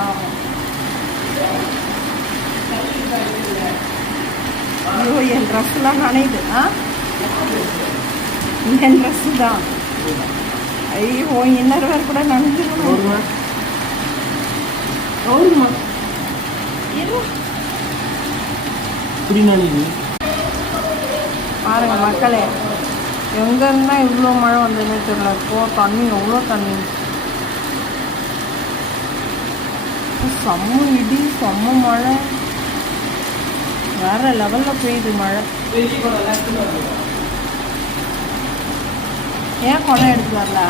ஆமாம். ஐயோ என் ட்ரெஸ்லாம் நனையுது. என் ட்ரெஸ்ஸு தான். ஐயோ இன்னர் வேறு கூட நனைஞ்சிடணும். பாருங்க மக்களே, எங்கன்னா இவ்வளோ மழை வந்ததுன்னு தெரியல. இப்போ தண்ணி எவ்வளோ தண்ணி, செம்ம இடி செம்ம மழை, வேற லெவலில் பெய்யுது மழை. ஏன் குடம் எடுத்து வரல?